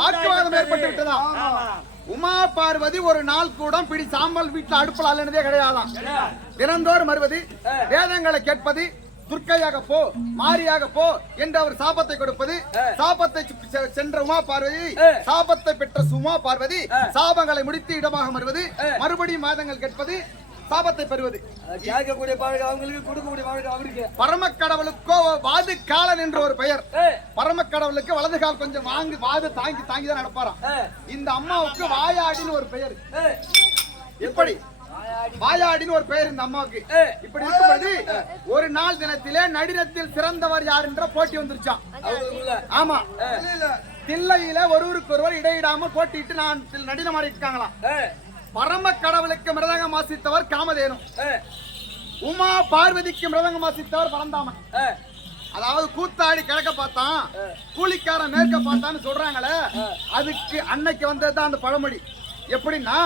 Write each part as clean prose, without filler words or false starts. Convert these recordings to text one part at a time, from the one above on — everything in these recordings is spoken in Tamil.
வாக்குவாதம் ஏற்பட்டு விட்டதா? உமா பார்வதி ஒரு நாள் கூட பிடி சாம்பல் வீட்டுல அடுப்புல அல்லனதே கிடையாதான். தினந்தோறும் வருவது, வேதங்களை கேட்பது, துர்க்கையாக போ, மாரியாக போ என்று அவர் சாபத்தை கொடுப்பது, சாபத்தை சென்ற உமா பார்வதி, சாபத்தை பெற்ற சுமா பார்வதி சாபங்களை முடித்து இடமாக வருவது, மறுபடியும் மாதங்கள் கேட்பது, சாபத்தை பெறுவது. கேட்கக்கூடிய பாடல் அவங்களுக்கு, கொடுக்கக்கூடிய பாடல் அவருக்கு. பரம கடவுளுக்கோ வாது காலன் என்ற ஒரு பெயர். பரம கடவுளுக்கு வலது கால் கொஞ்சம் வாங்கி வாது தாங்கி தாங்கி தான் நடப்பாராம். இந்த அம்மாவுக்கு வாயாடின்னு ஒரு பெயர். இப்படி வாயாடின்னு ஒரு பெயர் இந்த அம்மாவுக்கு. இப்படி இருக்கும்போது ஒரு நாள் தினத்திலே நடினத்தில் சிறந்தவர் யார் என்ற போட்டி வந்துருச்சான். ஆமா, தில்லையில ஒருவருக்கொருவர் இடையிடாம போட்டிட்டு நான் நடினம் ஆடிருக்காங்களாம். பரம கடவுளுக்கு மிருதங்கம் வாசித்தவர் காமதேனு, உமா பார்வதிக்கு மிருதங்கம் வாசித்தவர் பரந்தாமன். அதாவது கூத்தாடி கிழக்க பார்த்தான், கூலிக்காரன் மேற்க பார்த்தான்னு சொல்றாங்களே, அதுக்கு அன்னைக்கு வந்ததுதான் அந்த பழமொழி. எப்படின்னா,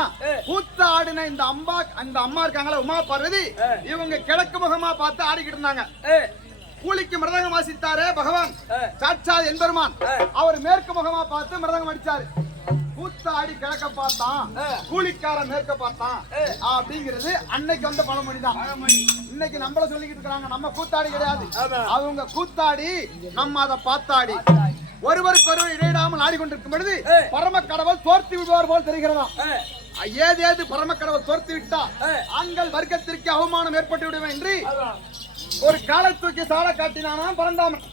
கூத்தாடின இந்த அம்மா இருக்காங்களா உமா பார்வதி, இவங்க கிழக்கு முகமா பார்த்து ஆடிக்கிட்டு இருந்தாங்க. கூலிக்கு மிருதங்கம் வாசித்தாரே பகவான் சாட்சாத் எம்பெருமான், அவர் மேற்கு முகமா பார்த்து மிருதங்கம் அடிச்சாரு. கூத்தாடி கிழக்க பார்த்தான், கூலிக்காரன் மேற்க பார்த்தான் அப்படிங்கிறது அன்னைக்கு வந்த பழமொழி தான். இன்னைக்கு நம்மள சொல்லிக்கிட்டு இருக்காங்க, நம்ம கூத்தாடி கிடையாது, அவங்க கூத்தாடி, நம்ம அதை பார்த்தாடி. ஒருவருக்கு ஒருவர் இடையிடாமல் ஆடிக்கொண்டிருக்கும் பொழுது பரம கடவுள் தோர்த்தி விடுவார் போல் தெரிகிறதாம். ஏது பரம கடவுள் தோர்த்தி விட்டா ஆண்கள் வர்க்கத்திற்கு அவமானம் ஏற்பட்டு விடுவேன் என்று ஒரு காலை தூக்கி சாலை காட்டினானாம் பரந்தாமன்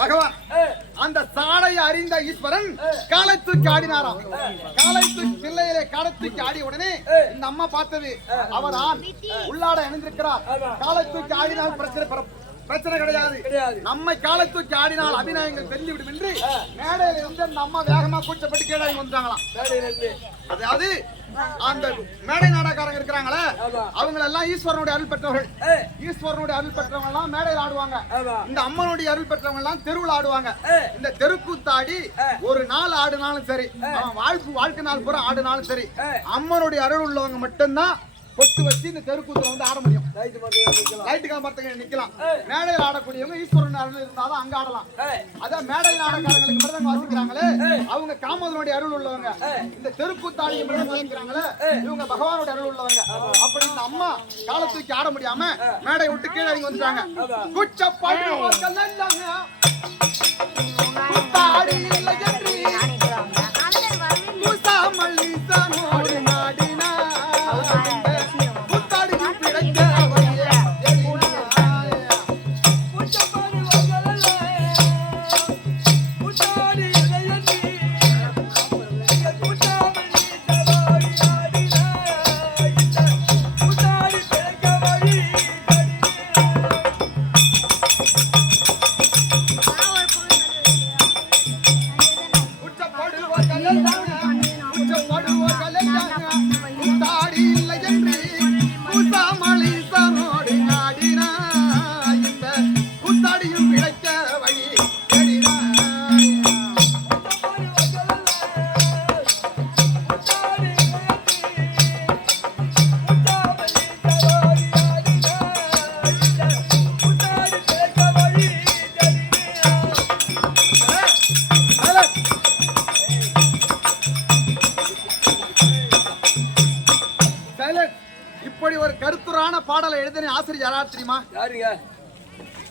பகவான். அந்த சாலையை அறிந்த ஈஸ்வரன் காலை தூக்கி ஆடினாராம். காலை தூக்கி பிள்ளையிலே காலை தூக்கி ஆடிய உடனே இந்த அம்மா பார்த்தது, அவர் ஆண் உள்ளாட இணைந்திருக்கிறார், காலை தூக்கி ஆடினால் பிரச்சனை கிடையாது, நம்மை காலை தூக்கி ஆடினால் அபிநயங்கள் தெரிஞ்சு விடும் என்று மேடையில இருந்து அந்த அம்மா வேகமா கூச்சப்பட்டு கீழே வந்துட்டாங்களாம். அதாவது அந்த மேடை நாடகக்காரங்க இருக்கிறாங்களே, அவங்க எல்லாம் ஈஸ்வரனுடைய அருள் பெற்றவர்கள். ஈஸ்வரனுடைய அருள் பெற்றவங்க எல்லாம் மேடையில் ஆடுவாங்க, இந்த அம்மனுடைய அருள் பெற்றவங்க எல்லாம் தெருவில் ஆடுவாங்க. இந்த தெருக்கூத்தாடி ஒரு நாள் ஆடுனாலும் சரி, வாழ்க்கை நாள் பூரா ஆடுனாலும் சரி, அம்மனுடைய அருள் உள்ளவங்க மட்டும்தான் பொட்டு வச்சு இந்த தெருக்கூத்துல வந்து ஆட முடியும். லைட்டுக்கா மரத்துக்கு நிக்கலாம். மேடையில் ஆடக்கூடியவங்க ஈஸ்வரன் அருள் இருந்தாதான் அங்க ஆடலாம். அதான் மேடையில் ஆடக்காரங்களுக்கு மிருதங்கம் வாசிக்கிறாங்களே, அவங்க காமதனுடைய அருள் உள்ளவங்க. இந்த தெருக்கூத்தாடி மிருதங்கம் வாசிக்கிறாங்களே, இவங்க பகவானுடைய அருள் உள்ளவங்க. அப்படி இந்த அம்மா காலை தூக்கி ஆட முடியாம மேடை விட்டு கீழே இறங்கி வந்துட்டாங்க. குச்சப்பாடி கூத்தாடி இல்லை என்று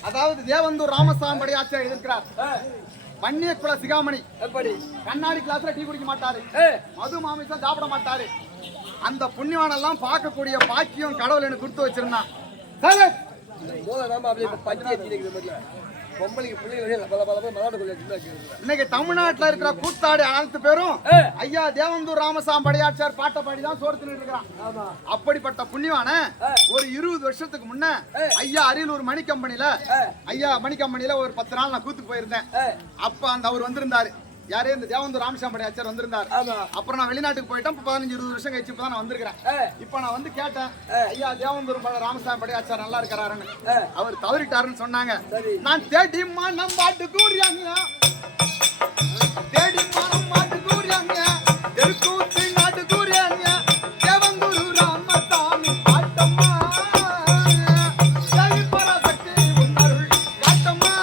அதாவது தேவந்தூர் ராமசாமி ஆட்சியை எதிர்க்கிறார். வன்னிய குல சிகாமணி கண்ணாடி கிளாஸ்ல டீ குடிக்க மாட்டாரு, மது மாமிசம் சாப்பிட மாட்டாரு. அந்த புண்ணியவான் எல்லாம் பார்க்கக்கூடிய பாக்கியம் கடவுள் எனக்கு கொடுத்து வச்சிருந்தான். இன்னைக்கு தமிழ்நாட்டில் இருக்கிற கூத்தாடி அனைத்து பேரும் ஐயா தேவந்தூர் ராமசாமி படையாச்சார் பாட்டை பாடிதான் சோறு தின்னு இருக்கிறான். அப்படிப்பட்ட புண்ணியவான ஒரு 20 வருஷத்துக்கு முன்ன ஐயா அரியலூர் மணி கம்பெனில ஒரு 10 நாள் நான் கூத்துக்கு போயிருந்தேன். அப்ப அந்த அவர் வந்திருந்தாரு. யாரே இந்த தேவந்தூர் ராமசாமி படையாச்சார் வந்திருந்தாரு. அப்புறம் நான் வெளிநாட்டுக்கு போயிட்டேன். 15-20 வருஷம் கழிச்சு இப்பதான் நான் வந்திருக்கிறேன். இப்ப நான் வந்து கேட்டேன், ஐயா தேவந்தூர் ராமசாமி படையாச்சார் நல்லா இருக்கிறாருன்னு. அவர் தவறிட்டாருன்னு சொன்னாங்க. நான் தேடிமா நம் பாட்டு கூறியாங்க, தேடிமா நம் பாட்டு கூறியாங்க, தெருக்கூத்து நாட்டு கூறியாங்க, தேவந்தூர் ராமசாமி பாட்டம்மா பராசக்தி உன்னருள் காட்டம்மா.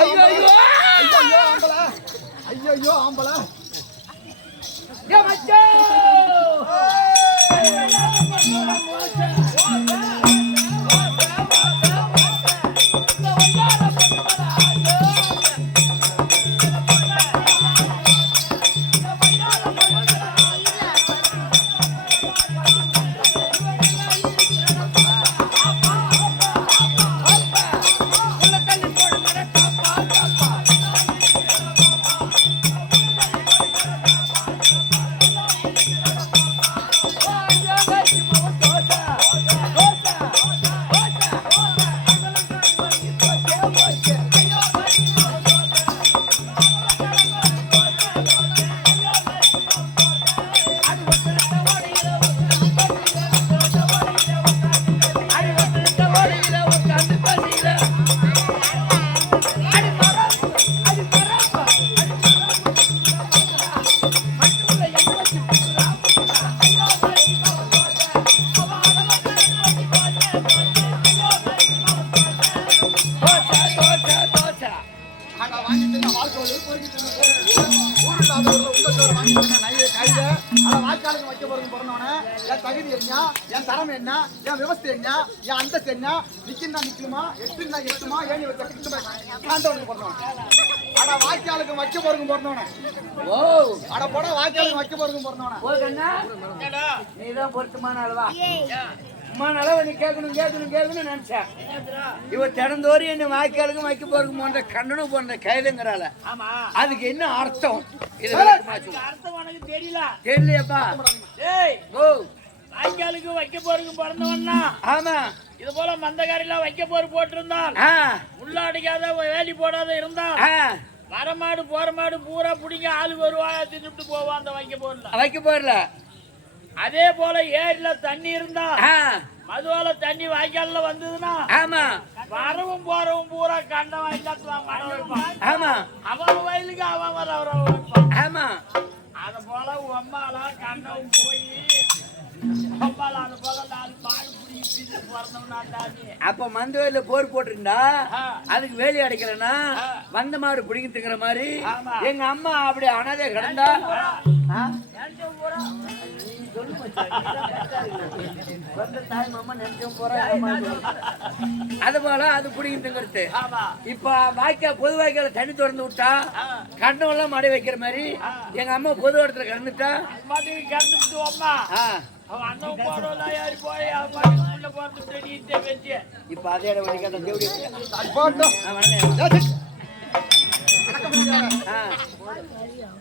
ஐயோ ஐயோ ஆம்பள ஐயோ ஆம்பள என் தரம் என்ன என் விவசாய என்ன என் அந்தஸ்து என்ன நிக்கா நிக்குமா எட்டுனா எட்டுமா ஏணி வச்சு அட வாய்க்காலுக்கு வைக்க போறதும் பிறந்தவன அட போட வாய்க்காலுக்கு வைக்க போறதும் பிறந்தவன நீதான் பொருத்தமான அளவா அளவை நீ கேட்கணும் நினைச்சேன் இவ தினந்தோறி என்ன வாய்க்காலுக்கும் வைக்க போறதுக்கு போன்ற கண்ணனும் போன்ற கைதுங்கிறால அதுக்கு என்ன அர்த்தம் அர்த்தம் உனக்கு தெரியலையாப்பா வாய்க்காலுக்கு வைக்க போறதுக்கு பிறந்தவன்னா ஆமா இது போல மந்தகாரிலாம் வைக்க போற போட்டிருந்தான் உள்ளாடிக்காத வேலி போடாத இருந்தான் வரமாடு போற மாடு பூரா பிடிங்க ஆளுக்கு ஒரு வாயா தின்னுட்டு போவான் அந்த வைக்க போறல அதே போல ஏரியில தண்ணி இருந்தா மதுவால தண்ணி வாய்க்கால்ல வந்ததுன்னா ஆமா வரவும் போறவும் பூரா கண்ட வாய்க்கால் ஆமா அவன் வயலுக்கு அவன் வர ஆமா அத போல அம்மாலா கண்டவும் போய் அம்மாலா அது போல நாலு பாடு பிடிச்சி பிறந்தவனாண்டானே அப்ப மந்தவயல்ல போர் போட்டிருந்தா அதுக்கு வேலி அடைக்கலன்னா வந்த மாடு பிடிங்கிட்டுங்கிற மாதிரி எங்க அம்மா அப்படி அனாதை கிடந்தா அது போல அது பிடிங்கிட்டுங்கிறது இப்ப வாய்க்கா பொது வாய்க்கால தண்ணி திறந்து விட்டா கண்டம் எல்லாம் மடை வைக்கிற மாதிரி எங்க அம்மா பொது இடத்துல கிடந்துட்டா கிடந்துட்டு அம்மா இப்ப அதே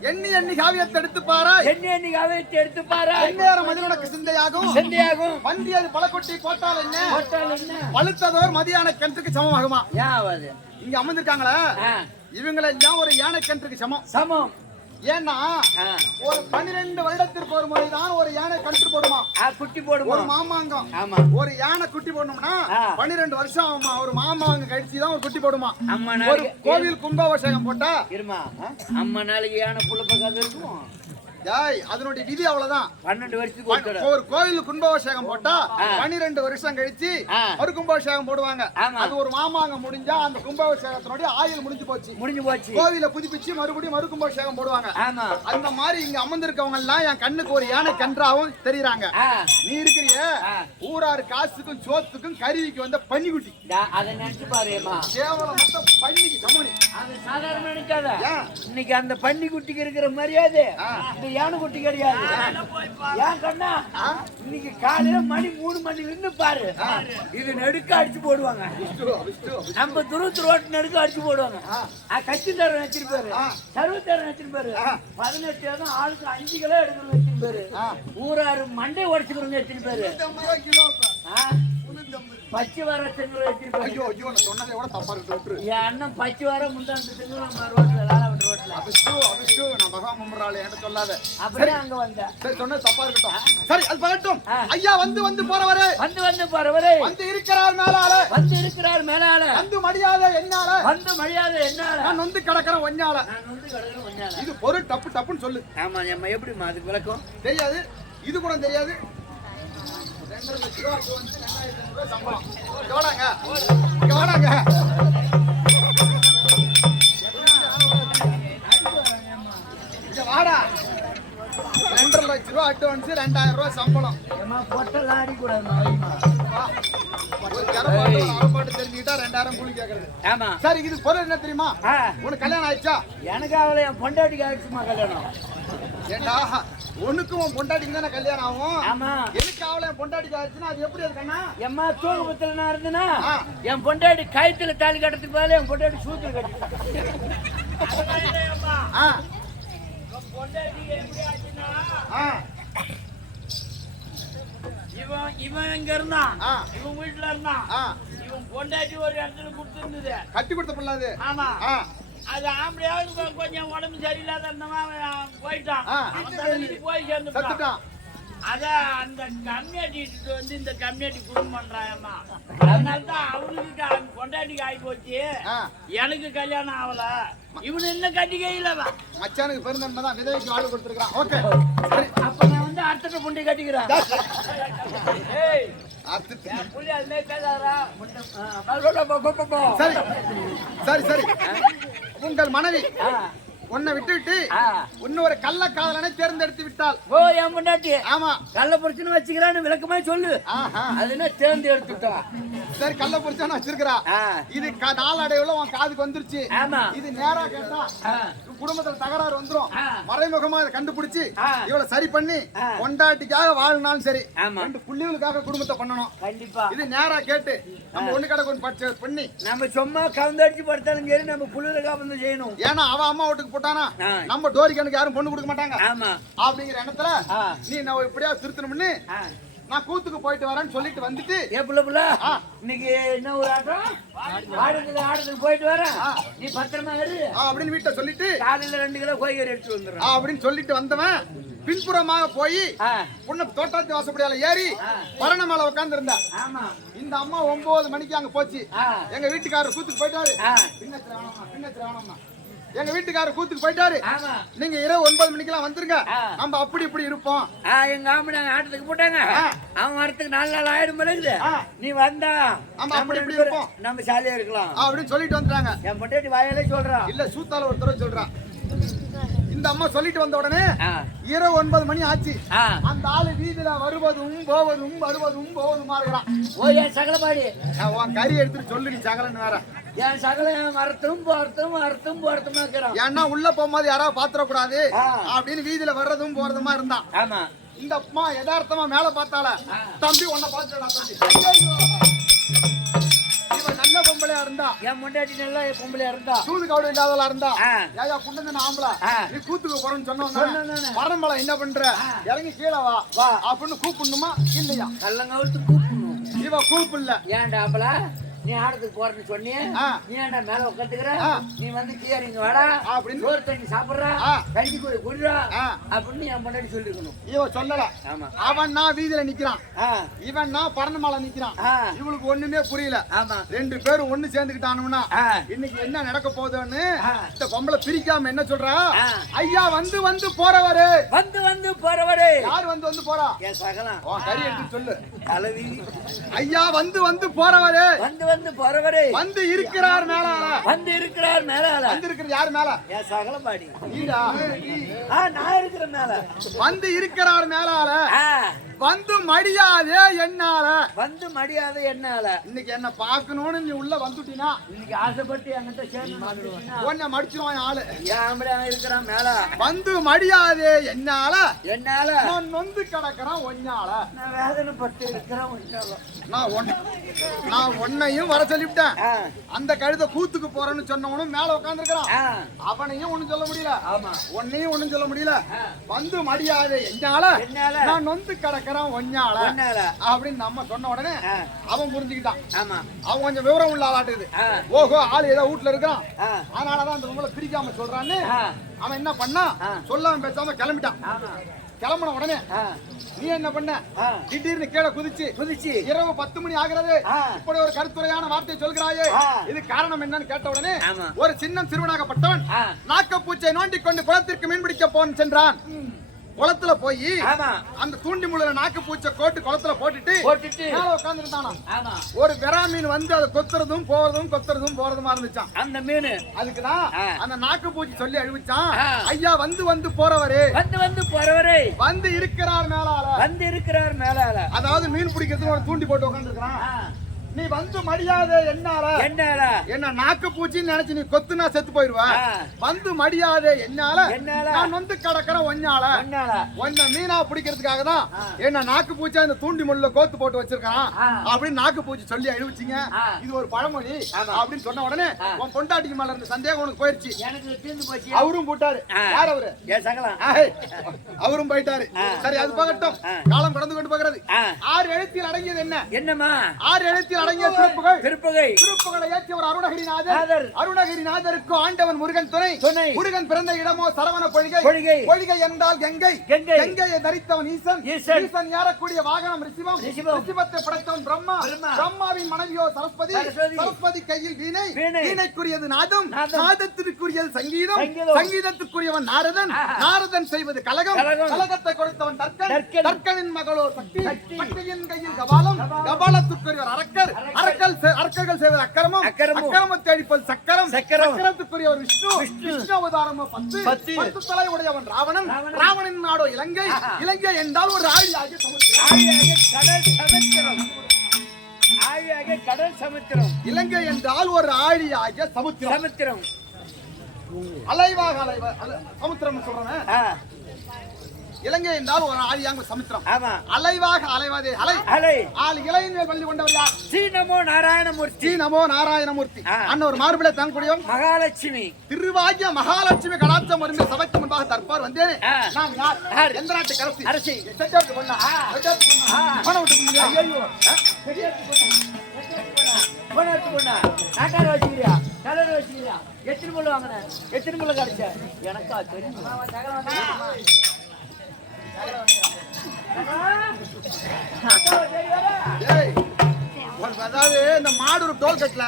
எண்ணி காவியத்தை எடுத்து பாரா எடுத்து பாரா எந்நேரம் மதியனுக்கு சிந்தையாகும் வந்தியது பழக்கொட்டி போட்டால் என்ன பழுத்ததோர் மதியான கிணற்றுக்கு சமமாகுமா இங்க அமர்ந்திருக்காங்களா இவங்களை எல்லாம் ஒரு யானை கிணற்றுக்கு சமம் ஏன்னா ஒரு 12 வருடத்திற்கு ஒரு முறைதான் ஒரு யானை கன்று போடுமா குட்டி போடுமா ஒரு மாமாங்கம் ஒரு யானை குட்டி போடணும்னா 12 வருஷம் ஆகுமா ஒரு மாமாங்க கழிச்சுதான் ஒரு குட்டி போடுமா ஒரு கோவில் கும்பாபிஷேகம் போட்டா இருமா அம்மா நாளைக்கு யானை புள்ள பக்காத இருக்கும் அதனுடைய விதி அவ்வளவுதான் 12 வருஷத்துக்கு ஒரு கோவில் கும்பாபிஷேகம் போட்டா 12 வருஷம் கழிச்சு ஒரு கும்பாபிஷேகம் போடுவாங்க அது ஒரு மாமாங்க முடிஞ்சா அந்த கும்பாபிஷேகத்தினுடைய ஆயுள் முடிஞ்சு போச்சு கோவில புதுப்பிச்சு மறுபடியும் மறு கும்பாபிஷேகம் போடுவாங்க அந்த மாதிரி இங்க அமர்ந்திருக்கவங்க எல்லாம் என் கண்ணுக்கு ஒரு யானை கன்றாவும் தெரியுறாங்க நீ இருக்கிறிய ஊராறு காசுக்கும் சோத்துக்கும் கருவிக்கு வந்த பன்னிக்குட்டி அதை நினைச்சு பாருமா கேவலம் மொத்தம் பன்னிக்கு சமணி அது சாதாரண நினைக்காத இன்னைக்கு அந்த பன்னிக்குட்டிக்கு இருக்கிற மரியாதை யானை குட்டி கிடையாது ஏன் கண்ணா இன்னைக்கு காலையில மணி 3 மணி நின்று பாரு இது நெடுக்க அடிச்சு போடுவாங்க நம்ம துருத்து ரோட்டு நெடுக்க அடிச்சு போடுவாங்க கட்சி தரம் வச்சிருப்பாரு சர்வத்தரம் வச்சிருப்பாரு 18 ஆளுக்கு 5 கிலோ எடுக்கணும் வச்சிருப்பாரு ஊராறு மண்டை உடச்சுக்கிறவங்க வச்சிருப்பாரு பச்சை வர செங்கல் வச்சிருப்பாரு ஐயோ ஐயோ நான் சொன்னதை விட தப்பா இருக்கு என் அண்ணன் பச்சை வர முந்தாண்டு செங்கல் ரோட்ல ரோட்ல அபிஷ்டு நான் பகவான் மும்ராளே என்ன சொல்லாத அப்படியே அங்க வந்த சரி சொன்னது தப்பா இருக்கட்டும் சரி அது பகட்டும் ஐயா வந்து போறவரே வந்து இருக்கிறார் மேலால வந்து மடியாத என்னால நான் வந்து கடக்கறேன் ஒண்ணால இது பொருள் டப்புன்னு சொல்லு ஆமா நம்ம எப்படி அதுக்கு விளக்கம் தெரியாது இது கூட தெரியாது சம்பளம் ரூபா அட்வான்ஸ், 2000 ரூபா சம்பளம். ஏமா பொட்டெல்லாம் அடிக்கூடாதுமா, வைமா. ஒரு ஜரப்பாட்டு ஒரு அரைப்பாட்டு தெரிஞ்சுக்கிட்டா 2000 கூலி கேக்குறது. ஆமா. சரி, இது பொருள் என்ன தெரியுமா? உனக்கு கல்யாணம் ஆயிடுச்சா? எனக்கு அவளை என் பொண்டாட்டிக்கு ஆயிடுச்சுமா கல்யாணம். ஏண்டா உனக்கும் உன் பொண்டாட்டிக்கு தானே கல்யாணம் ஆகும். ஆமா. எனக்கு அவளை என் பொண்டாட்டிக்கு ஆயிடுச்சுன்னா அது எப்படி இருக்கா? எம்மா தூக்கத்துல நான் இருந்தேன்னா என் பொண்டாட்டி கயித்துல தாலி கட்டுறதுக்கு பதிலா என் பொண்டாட்டி சூத்துல கட்டிட்டான். பொண்டாட்டிக்கு எப்படி ஆச்சுன்னா, ஆ இவன் இங்க இருந்தான், ஆ. இவன் வீட்டுல இருந்தான். ஆ இவன் பொண்டாட்டி ஒரு இடத்துல கொடுத்துருந்தது. கட்டி கொடுத்த பிள்ளாது. ஆமா. ஆ அது ஆம்பளையாவது கொஞ்சம் உடம்பு சரியில்லாத இருந்தவன் அவன் போயிட்டான். ஆ. அவன் தலைவிக்கு போய் சேர்ந்துட்டான். செத்துட்டான். அத அந்த கம்யூனிட்டி வந்து இந்த கம்யூனிட்டி குடும்பம் பண்றாயம்மா. அதனாலதான் அவனுக்கு பொண்டாட்டிக்கு ஆகி போச்சு, ஆ. எனக்கு கல்யாணம் ஆகல. இவனு இன்னும் கட்டிக்கையிலவா மச்சானுக்கு பெருந்தன்மை தான் விதவைக்கு வாழ்வு கொடுத்துருக்கான். ஓகே சரி. அப்ப நான் வந்து அடுத்த புண்டி கட்டிக்கிறேன். புள்ளி அது மாதிரி பேசாதா? சரி சரி சரி. உங்கள் மனைவி உன்னை விட்டு இன்னொரு கள்ள காதலனை தேர்ந்தெடுத்து விட்டால். ஓ என் பொண்டாட்டி. ஆமா. கள்ள புடிச்சுன்னு வச்சுக்கிறான்னு விளக்கமா சொல்லு. அது என்ன தேர்ந்தெடுத்துட்டா? சரி, கள்ள புடிச்சான்னு வச்சிருக்கிறா. இது நாளடைவுல உன் காதுக்கு வந்துருச்சு. ஆமா. இது நேரா கேட்டா குடும்பத்துல தகராறு வந்துரும். மறைமுகமா இதை கண்டுபிடிச்சு இவளை சரி பண்ணி பொண்டாட்டிக்காக வாழ்னாலும் சரி, ரெண்டு புள்ளிகளுக்காக குடும்பத்தை பண்ணணும். கண்டிப்பா. இது நேரா கேட்டு நம்ம ஒண்ணு கடை கொண்டு பண்ணி நம்ம சும்மா கலந்தடிச்சு படுத்தாலும் சரி நம்ம புள்ளிகளுக்காக வந்து செய்யணும். ஏன்னா அவ அம்மா வீட்டுக்கு போட்டானா நம்ம டோரிக்கனுக்கு யாரும் பொண்ணு கொடுக்க மாட்டாங்க. ஆமா. அப்படிங்கிற எண்ணத்துல நீ நான் இப்படியா திருத்தணும்னு நான் கூத்துக்கு போயிட்டு வரேன்னு சொல்லிட்டு வந்துட்டு, ஏ புள்ள இன்னைக்கு என்ன ஒரு ஆட்டம் ஆடத்துக்கு போயிட்டு வரேன், நீ பத்திரமா இரு அப்படின்னு வீட்டை சொல்லிட்டு காலையில 2 கிலோ கோய்கறி எடுத்து வந்துடுறேன் அப்படின்னு சொல்லிட்டு வந்தவன் பின்புறமாக போய் பொண்ணு தோட்டாத்தி வாசப்படியால ஏறி பரண மேல உட்கார்ந்து இருந்தா. இந்த அம்மா 9 மணிக்கு அங்க போச்சு. எங்க வீட்டுக்காரர் கூத்துக்கு போயிட்டாரு. பின்னத்திர எங்க வீட்டுக்காரர் கூத்துக்கு போயிட்டாரு. நீங்க இரவு 9 மணிக்கெல்லாம் வந்துருங்க, நம்ம அப்படி இப்படி இருப்போம். எங்க ஆமா நாங்க ஆட்டத்துக்கு போட்டாங்க, அவன் வரத்துக்கு 4 நாள் ஆயிடும் இருக்குது. நீ வந்தா நம்ம அப்படி இப்படி இருப்போம், நம்ம ஜாலியா இருக்கலாம் அப்படின்னு சொல்லிட்டு வந்துட்டாங்க. என் பொண்டாட்டி வாயாலே சொல்றான், இல்ல சூத்தால ஒரு தடவை சொல்றான். இந்த அம்மா சொல்லிட்டு வந்த உடனே இரவு 9 மணி ஆச்சு. அந்த ஆளு வீதியில வருவதும் போவதுமா இருக்கிறான். ஓ என் சகலபாடி உன் கறி எடுத்துட்டு சொல்லு, நீ சகலன்னு வேற. என் சகலம் வரத்தும் போறதுமா இருக்கிறான். ஏன்னா உள்ள போகும்போது யாராவது பாத்திர கூடாது அப்படின்னு வீதியில வர்றதும் போறதுமா இருந்தான். ஆமா. இந்த அம்மா யதார்த்தமா மேல பார்த்தால, தம்பி உன்னை பார்த்துடா தம்பி, இவன் நல்ல பொம்பளையா இருந்தா, என் முன்னாடி நல்ல பொம்பளையா இருந்தா, சூது கவுடு இல்லாதவளா இருந்தா, ஏயா குண்டந்தன ஆம்பளை நீ கூத்துக்கு போறேன்னு சொன்னோம். வரம்பளை என்ன பண்ற, இறங்கி கீழே வா அப்படின்னு கூப்பிடணுமா இல்லையா? கல்லங்கவுத்து கூப்பிடணும். இவ கூப்பிடல. ஏன்டா ஆம்பளை நீ ஆடத்துக்கு போறேன்னு சொன்னியே, நீ ஏன்டா மேல உட்காந்துக்கிற, நீ வந்து கீழே இங்க வாடா அப்படின்னு சோறு தண்ணி சாப்பிடுறா, கஞ்சி கூட குடிறா அப்படின்னு என் முன்னாடி சொல்லிருக்கணும். இவ சொல்லல. ஆமா. அவன் நான் வீதியில நிக்கிறான், இவன் நான் பரணமால நிக்கிறான். இவளுக்கு ஒண்ணுமே புரியல. ஆமா. 2 பேரும் ஒண்ணு சேர்ந்துக்கிட்டானுன்னா இன்னைக்கு என்ன நடக்க போகுதுன்னு இந்த பொம்பளை பிரிக்காம என்ன சொல்றா, ஐயா வந்து போறவரு, வந்து போறவரு. யார் வந்து போறா? என் சகலம். கறி எடுத்து சொல்லு. கலவி. ஐயா வந்து போறவரு, வந்து போறவரு, வந்து இருக்கிறார் மேலால, வந்து இருக்கிறார் மேலால. வந்து இருக்கிறது யார் மேல? என் சகலபாடி. நீடா? நான் இருக்கிற மேல. வந்து இருக்கிறார் மேலால, வந்து மடியாதே என்னால, வந்து மடியாதே என்னால. இன்னைக்கு என்ன பாக்கணும்னு நீ உள்ள வந்துட்டீனா, இன்னைக்கு ஆசைப்பட்டு என்கிட்ட சேர்ந்து உன்னை மடிச்சிருவான் ஆளு. ஏன் இருக்கிறான் மேல. வந்து மடியாதே என்னால நான் நொந்து கிடக்குறான் ஒன்னால, நான் வேதனைப்பட்டு இருக்கிறேன் ஒன்னால. நான் உன்னையும் வர சொல்லிவிட்டேன். அந்த கழுத கூத்துக்கு போறேன்னு சொன்னவனும் மேல உட்கார்ந்து இருக்கிறான், அவனையும் ஒண்ணும் சொல்ல முடியல, உன்னையும் ஒண்ணும் சொல்ல முடியல. வந்து மடியாதே என்னால நான் நொந்து கிடக்குறேன் ஒன்னால அப்படின்னு நம்ம சொன்ன உடனே அவன் புரிஞ்சுக்கிட்டான். அவன் கொஞ்சம் விவரம் உள்ள ஆளாட்டுது. ஓஹோ ஆளு ஏதோ வீட்டுல இருக்கான், அதனாலதான் அந்த உங்களை பிரிக்காம சொல்றான்னு அவன் என்ன பண்ணா, சொல்லாம பேசாம கிளம்பிட்டான். கிளம்பின உடனே நீ என்ன பண்ண, திடீர்னு கீழே குதிச்சு இரவு 10 மணி ஆகிறது, இப்படி ஒரு கருத்துரையான வார்த்தை சொல்கிறாயே, இது காரணம் என்னன்னு கேட்ட உடனே ஒரு சின்ன சிறுவனாகப்பட்டவன் நாக்கப்பூச்சை நோண்டிக் கொண்டு குளத்திற்கு மீன்பிடிக்க போன் சென்றான். குளத்துல போய் அந்த தூண்டி முள்ள நாக்கு பூச்சை கோட்டு குளத்துல போட்டுட்டு வச்சுட்டு மேல உட்கார்ந்துட்டானா. ஆமா ஒரு வெறா மீன் வந்து அதை கொத்துறதும் போறதுமா இருந்துச்சான். அந்த மீன் அதுக்குதான் அந்த நாக்கு பூச்சி சொல்லி அழிவிச்சான். ஆ. ஐயா வந்து போறவரே, வந்து போறவரே, வந்து இருக்கிறார் மேலால, வந்து இருக்கிறார் மேலால. அதாவது மீன் பிடிக்கிறதுக்கு ஒரு தூண்டி போட்டு உட்கார்ந்துருக்கான். நீ வந்து மடியாத என்னால என்ன நாக்கு பூச்சின்னு நினைச்சு நீ கொத்துனா செத்து போயிருவா. வந்து மடியாத என்னால நான் வந்து கடக்கிறேன் ஒன்னால. ஒன்ன மீனா பிடிக்கிறதுக்காக தான் என்ன நாக்கு பூச்சா இந்த தூண்டி முள்ள கோத்து போட்டு வச்சிருக்கான் அப்படின்னு நாக்கு பூச்சி சொல்லி அழிவுச்சிங்க. இது ஒரு பழமொழி அப்படின்னு சொன்ன உடனே உன் பொண்டாட்டிக்கு மேல இருந்த சந்தேகம் உனக்கு போயிருச்சு. அவரும் போட்டாரு. யார் அவரு? அவரும் போயிட்டாரு. சரி, அது போகட்டும். காலம் கடந்து கொண்டு போகிறது. 6 எழுத்தில் அடங்கியது என்ன? என்னமா 6 எழுத்தில் அடங்கிய திருப்புகழை ஏற்றியவர் அருணகிரிநாதருக்கு ஆண்டவன் முருகன் துணை. முருகன் பிறந்த இடமோ சரவண பொழிகை. பொழிகை என்றால் கங்கை. கங்கையை தரித்தவன் ஈசன். ஈசன் ஏறக்கூடிய வாகனம் ரிஷிவம். ரிஷிவத்தை படைத்தவன் பிரம்மா. பிரம்மாவின் மனைவியோ சரஸ்வதி. சரஸ்வதி கையில் வீணை. வீணைக்குரியது நாதம். நாதத்திற்குரியது சங்கீதம். சங்கீதத்திற்குரியவன் நாரதன். நாரதன் செய்வது கலகம். கலகத்தை கொடுத்தவன் தர்க்கன். தர்க்கனின் மகளோ சக்தி. சக்தியின் கையில் கபாலம். கபாலத்துக்குரியவர் அரக்கர். அரக்கர்கள் செய்வது அக்கிரமம். அக்கிரமத்தை அடிப்பது சக்கரம். சக்கரத்துக்குரிய ஒரு விஷ்ணு. விஷ்ணு அவதாரமோ 10 தலை உடையவன் ராவணன். ராவணன் நாடோ இலங்கை. இலங்கை என்றால் ஒரு ஆழியாகிய கடல் சமுத்திரம். இலங்கை என்றால் ஒரு ஆழியாகிய சமுத்திரம். அலைவாக சமுத்திரம் சொல்றேன். இலங்கை என்றால் ஒரு ஆழியாக சமுத்திரம். அலைவாக அலைவாதே அலை. இலையின் மேல் பள்ளி கொண்டவர் யார்? ஸ்ரீ நமோ நாராயணமூர்த்தி. நமோ நாராயணமூர்த்தி. அண்ணன் ஒரு மார்பிளை தாங்கக்கூடியவன் மகாலட்சுமி. திருவாகிய மகாலட்சுமி கலாச்சாரம் வரும்பே சபைக்கு முன்பாக தற்பார் வந்தேன். நான் யார்? எந்த நாட்டு அரசி? செட்டியாட்டு பொண்ணா? பணம் விட்டு நாட்டார வச்சுக்கிறியா? கலர் வச்சுக்கிறியா? எத்தனை முள்ள வாங்கின? எத்தனை முள்ள கிடைச்ச? எனக்கா தெரியும். அதாவது இந்த மாடூர் டோல்கேட்ல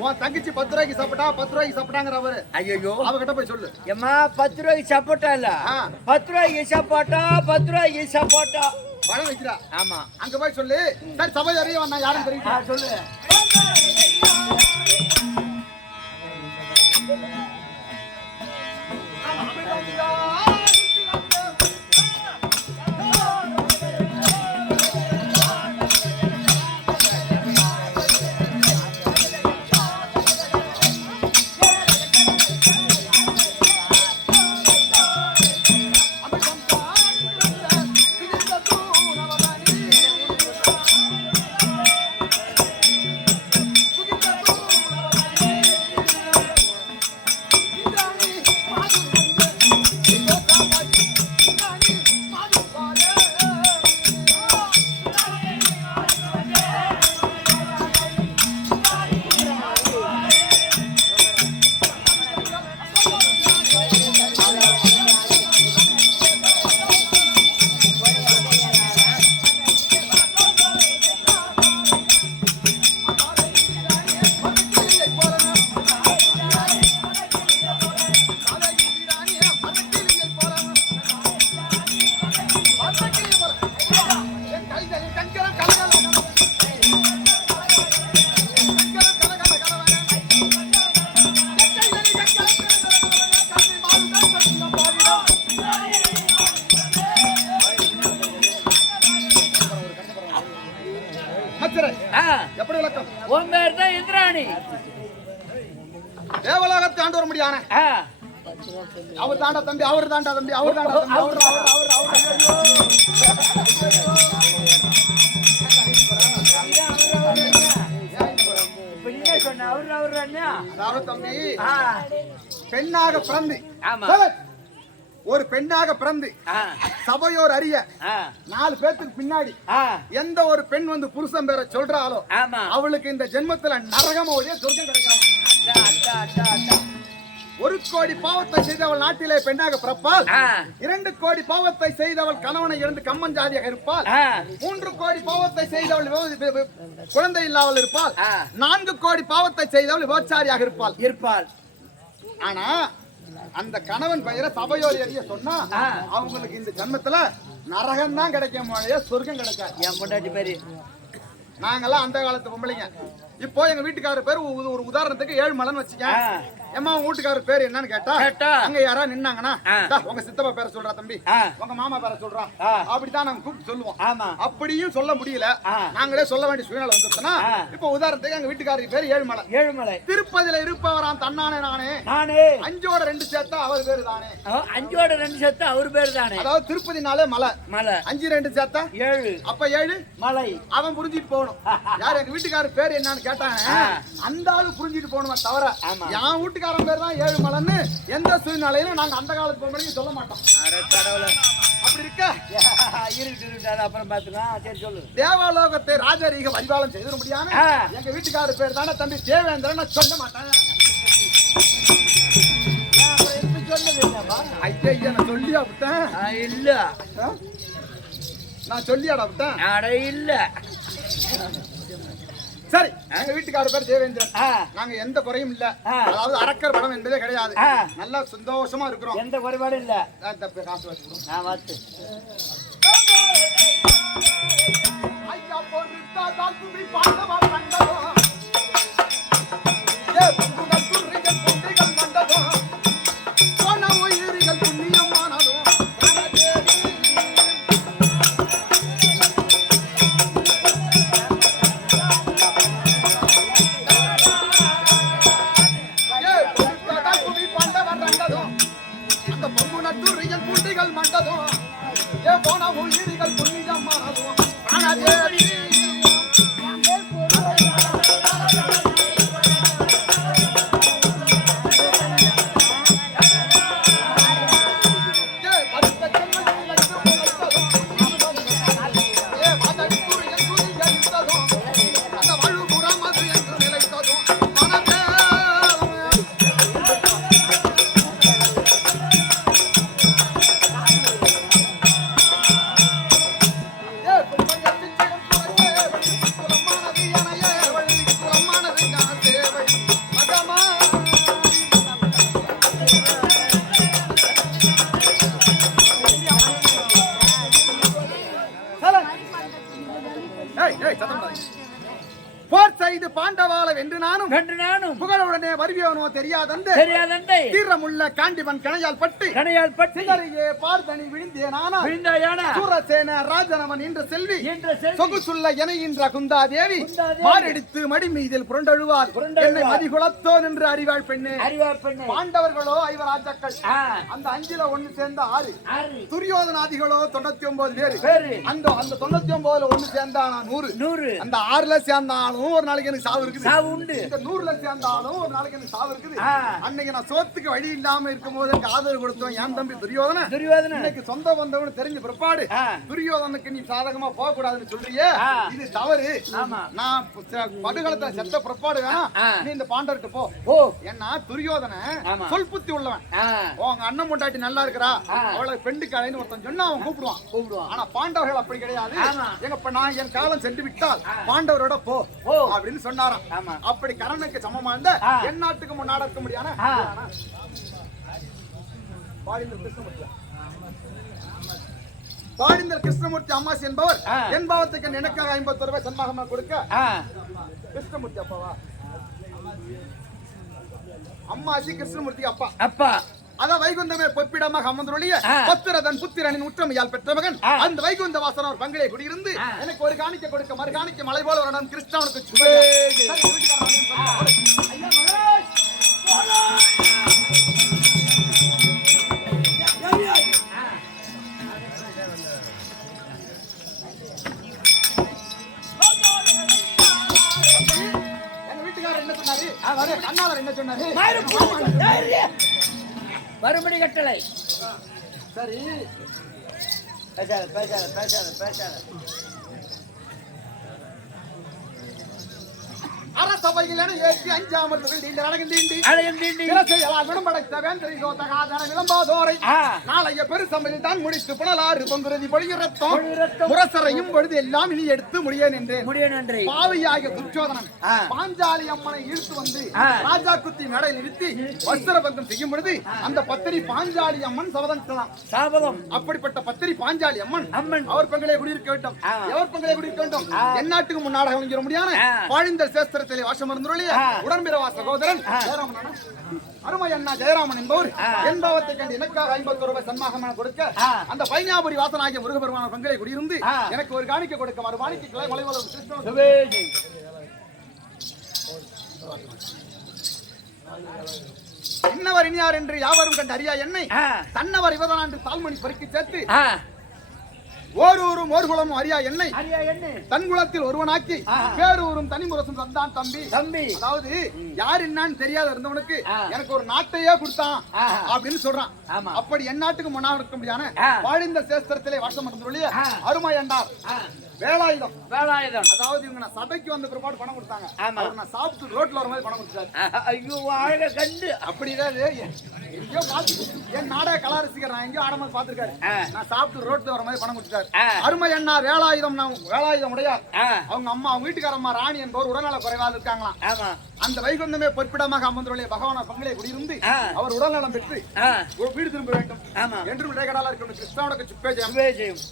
உன் தங்கச்சி 10 ரூபாய்க்கு சாப்பிட்டா 10 ரூபாய்க்கு சாப்பிட்டாங்கிற அவரு. ஐயோ, அவகிட்ட போய் சொல்லு. ஏமா 10 ரூபாய்க்கு சாப்பிட்டா இல்ல, 10 ரூபாய்க்கு சாப்பாட்டா, 10 ரூபாய்க்கு சாப்பாட்டா பணம் வைக்கிறா. ஆமா, அங்க போய் சொல்லு. சரி, சபை அறிய வந்தா யாரும் தெரியும் சொல்லு. எப்படி விளக்கம்? உன் பேர் தான் இந்திராணி. தேவலோகத்தை ஆண்டு வர முடியான அவர் தாண்டா தம்பி, அவர் தாண்டா தம்பி, அவர் தாண்டா தம்பி, அவர் தம்பி பெண்ணாக பிறந்து ஒரு பெண்ணாக பிறந்து சபையோர் அறிய 4 பேத்துக்கு பின்னாடி எந்த ஒரு பெண் வந்து புருஷன் பேரை சொல்றாளோ அவளுக்கு இந்த ஜென்மத்துல நரகமோதே சொர்க்கம் கிடைக்காம. 1 கோடி பாவத்தை செய்தவள் நாட்டிலே பெண்ணாக பிறப்பால். 2 கோடி பாவத்தை செய்தவள் கணவனை இழந்து கம்மஞ்சாதியாக இருப்பாள். 3 கோடி பாவத்தை செய்தவள் குழந்தை இல்லாமல் இருப்பாள். 4 கோடி பாவத்தை செய்தவள் விபச்சாரியாக இருப்பாள். ஆனா அந்த கணவன் பெயரை சபையோர் அறிய சொன்னா அவங்களுக்கு இந்த ஜன்மத்துல நரகம் தான் கிடைக்கும், சொர்க்கம் கிடைக்காது. என் பொண்டாட்டி பேரு நாங்கெல்லாம் அந்த காலத்து பொம்பளைங்க. இப்போ எங்க வீட்டுக்காரர் பேர் ஒரு உதாரணத்துக்கு ஏழுமலைன்னு வச்சுக்க. ஏமா உங்க வீட்டுக்காரர் பேர் என்னன்னு கேட்டா அங்க யாரா நின்னாங்கன்னா உங்க சித்தப்பா பேரை சொல்றா தம்பி, உங்க மாமா பேரை சொல்றா, அப்படித்தான் நாங்க கூப்பிட்டு சொல்லுவோம். அப்படியும் சொல்ல முடியல, நாங்களே சொல்ல வேண்டிய சூழ்நிலை வந்துருச்சுன்னா இப்போ உதாரணத்துக்கு எங்க வீட்டுக்காரருக்கு பேர் ஏழுமலை. ஏழுமலை திருப்பதியில இருப்பவராம் தன்னானே நானே 5ஓட 2 சேர்த்தா அவர் பேரு தானே. 5ஓட 2 சேர்த்தா அவர் பேரு தானே. அதாவது திருப்பதினாலே மலை, 5 2 சேர்த்தா 7, அப்ப 7 மலை. அவன் புரிஞ்சிட்டு போகணும். யார் எங்க வீட்டுக்காரர் பேர் என்னன்னு கேட்டாங்க, அந்த ஆளு புரிஞ்சிட்டு போகணுமே தவிர என் வீட்டுக்காரன் பேர் தான் ஏழுமலைன்னு எந்த சூழ்நிலையிலும் நாங்க அந்த காலத்து பொம்பளைங்க சொல்ல மாட்டோம். அப்படி இருக்க அப்புறம் பாத்துக்கலாம். சரி சொல்லு. தேவாலோகத்தை ராஜரீக பரிபாலனம் செய்திட முடியாம எங்க வீட்டுக்காரர் பேர் தானே தம்பி தேவேந்திரன் சொல்ல மாட்டாங்க. ஐயா நான் சொல்லியா விட்டேன்? இல்ல நான் சொல்லியாடா விட்டேன்? இல்ல. சரி, எங்க வீட்டுக்காரர் பேர் தேவேந்திரன். நாங்க எந்த குறையும் இல்ல, அதாவது அரக்கர் படம் என்பதே கிடையாது. நல்லா சந்தோஷமா இருக்கிறோம், எந்த குறைபாடும் இல்ல. காசு வச்சுக்கிறோம். நான் வாத்து ஐயா போட்டு தான் துணி பாண்டவா கண்டதோ, ஏ புங்குகள் துர்ரிகள் புண்டிகள் கண்டதோ, போன உயிரிகள் புண்ணியமானதோ. மண்டதோ ஏ போன உயிரிகள் புண்ணியமானதோ. போர் செய்து பாண்டவாள வென்று நானும் புகழுடனே வருவியவனோ தெரியாதந்தை தீரமுள்ள காண்டிவன் கணையால் பட்டு சிதறியே பார்தனி விழுந்தேனானா சூரசேன ராஜனவன் என்ற செல்வி சொகுசுள்ள எனையின்ற குந்தா தேவி மாரடித்து மடி மீதில் புரண்டழுவார் என்னை மதிகுலத்தோ என்று அறிவாள் பெண்ணே. பாண்டவர்களோ 5 ராஜாக்கள், அந்த 5ல 1 சேர்ந்த 6. துரியோதனாதிகளோ 99 பேரு. அந்த 99ல 1 சேர்ந்தானா 100. அந்த 6ல சேர்ந்தாலும் ஒரு நாளைக்கு எனக்கு சாவு இருக்குது, சாவு உண்டு. இந்த 100ல சேர்ந்தாலும் ஒரு நாளைக்கு எனக்கு சாவு இருக்குது. அன்னைக்கு நான் சோத்துக்கு வழி இல்லாம இருக்கும்போது எனக்கு ஆதரவு கொடுத்தவன் என் தம்பி துரியோதன. இன்னைக்கு சொந்த பந்தவனு தெரிஞ்ச பிற்பாடு துரியோதனுக்கு நீ சாதகமா போக கூடாதுன்னு சொல்றியே, இது தவறு. நான் படுகளத்துல செத்த பிற்பாடு வேணா நீ இந்த பாண்டவர்கிட்ட போ. ஏன்னா துரியோதன சொல் புத்தி உள்ளவன். உங்க அண்ணன் பொண்டாட்டி நல்லா இருக்கிறா, அவளை பெண்டுக்காலைன்னு ஒருத்தன் சொன்னா அவன் கூப்பிடுவான். ஆனா பாண்டவர்கள் அப்படி கிடையாது. நான் என் காலம் சென்று விட்டால் பாண்டவரோட போ அப்படின்னு சொன்னாராம். அப்படி கர்ணனுக்கு சமமா இருந்த என் நாட்டுக்கு முன்னாடி இருக்க முடியாது. பாடிந்தர் கிருஷ்ணமூர்த்தி அம்மாசி என்பவர் என் பாவத்துக்கு எனக்காக 51 ரூபாய் சன்மாகமா கொடுக்க. கிருஷ்ணமூர்த்தி அப்பாவா? அம்மாசி கிருஷ்ணமூர்த்தி அப்பா. அதான் வைகுந்தமே பொற்பிடமாக அமர்ந்துள்ள பத்திரதன் புத்திரனின் உற்றமையால் பெற்ற மகன் அந்த வைகுந்த வாசன் அவர் பங்களே குடியிருந்து எனக்கு ஒரு காணிக்கை கொடுக்க மறு காணிக்கை மலை போல வரணும் கிருஷ்ணனுக்கு எங்க வீட்டுக்காரர் என்ன சொன்னாரு, கண்ணாளர் என்ன சொன்னாரு, மறுபடி கட்டளை. சரி பேசாத. அரசபையில் என ஏற்றி அஞ்சாமல் விளம்பாதோரை நாளைய பெருசமையில் தான் முடித்து புனலாறு பொங்குறதி பொழிய ரத்தம் முரசரையும் பொழுது எல்லாம் இனி எடுத்து முடியேன் என்று பாவியாகிய துச்சோதனன் பாஞ்சாலி அம்மனை இழுத்து வந்து ராஜா குத்தி மேடை நிறுத்தி வஸ்திர பந்தம் செய்யும் பொழுது அந்த பத்திரி பாஞ்சாலி அம்மன் சபதம் அப்படிப்பட்ட பத்திரி பாஞ்சாலி அம்மன் அவர் பெண்களை குடியிருக்க வேண்டும் எவர் பெண்களை குடியிருக்க வேண்டும் எந்நாட்டுக்கு முன்னாடாக வங்கிற முடியாத பாழிந்த சேஸ்திரத்திலே வாசம் இருந்துள்ள உடன்பிறவா சகோதரன் அருமை அண்ணா ஜெயராமன் என்பவர் என்பவத்தை கண்டு எனக்காக 50 ரூபாய் சன்மாகமான கொடுக்க அந்த பைனாபுரி வாசனாகிய முருகபெருமான பங்களை குடியிருந்து எனக்கு ஒரு காணிக்கை கொடுக்க மறு காணிக்கை இன்னவர் இனியார் என்று யாவரும் கண்டு அறியா என்னை தன்னவர் இவதான் என்று தாழ்மணி பறிக்கு சேர்த்து ஓரூரும் ஓர்குளமும் அறியா என்னை தன் குலத்தில் ஒருவனாக்கி பேரூரும் தனிமுரசும் தந்தான் தம்பி அதாவது யார் என்னன்னு தெரியாத இருந்தவனுக்கு எனக்கு ஒரு நாட்டையே கொடுத்தான் அப்படின்னு சொல்றான். அப்படி என் நாட்டுக்கு முன்னாடி இருக்க முடியாத வாழ்ந்த சேஸ்திரத்திலே வாசம் இருந்துள்ள அருமை என்றார் வேலாயுதம் அதாவது இவங்க சபைக்கு வந்த பிற்பாடு பணம் கொடுத்தாங்க. நான் சாப்பிட்டு ரோட்ல வர மாதிரி பணம் கொடுத்தாரு. ஐயோ அழக கண்டு அப்படிதான் எங்கயோ பாத்து என் நாடக கலா ரசிகர் நான் எங்கயோ ஆடமா பாத்துருக்காரு. நான் சாப்பிட்டு ரோட்ல வர மாதிரி பணம் கொடுத்தாரு. அருமை அண்ணா வேலாயுதம் உடையார் அவங்க அம்மா அவங்க வீட்டுக்காரம்மா ராணி என்பவர் உடல்நல குறைவால் இருக்காங்களாம். அந்த வைகுந்தமே பொற்பிடமாக அமர்ந்துள்ள பகவான பங்களே குடியிருந்து அவர் உடல்நலம் பெற்று வீடு திரும்ப வேண்டும் என்றும் இடைகடலா இருக்கணும். கிருஷ்ணாவுக்கு சுப்பே ஜெயம்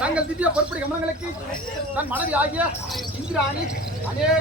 தங்கள் திவ்ய பொறுப்படி கமலங்களுக்கு தன் மனைவி ஆகிய இந்திராணி அநேக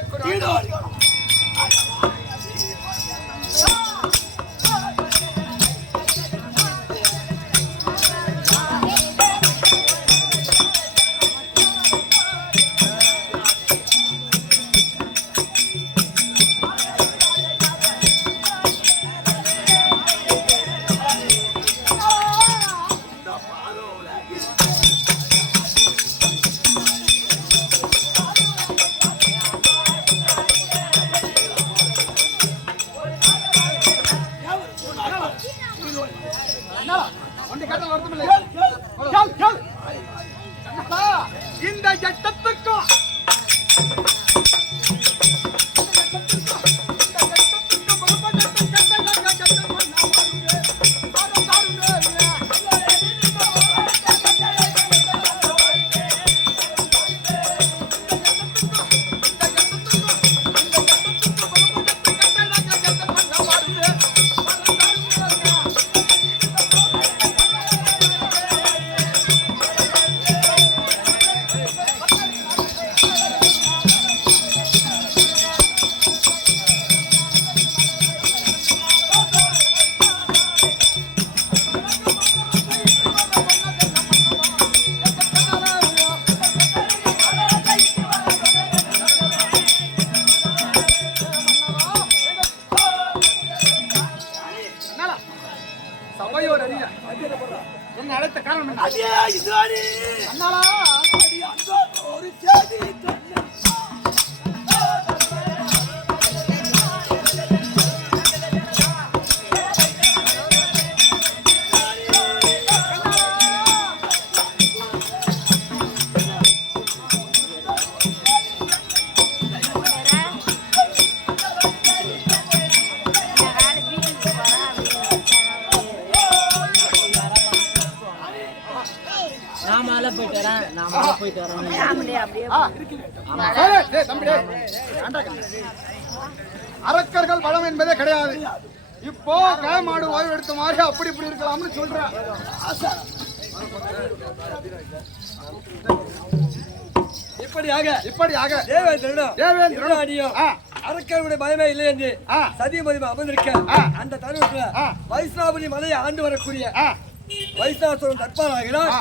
இந்த எட்டத்துக்கும் சபையோர் அறிய என்ன அழைத்த காரணம் அண்ணாலா ஒரு சேதி அரக்கர்கள் பலம் என்பதே கிடையாது. இப்போ மாடு ஓய்வு எடுத்த மாதிரி அப்படி இப்படி இருக்கலாம்னு சொல்றேன். இப்படியாக தேவேந்திரனும் அரக்கர்களுடைய பயமே இல்லை என்று சதிமதி அமர்ந்திருக்க அந்த தருணத்துல வைஷ்ணவபுரி மலையை ஆண்டு வரக்கூடிய வைஷ்ணவ தற்பாராகிறார்.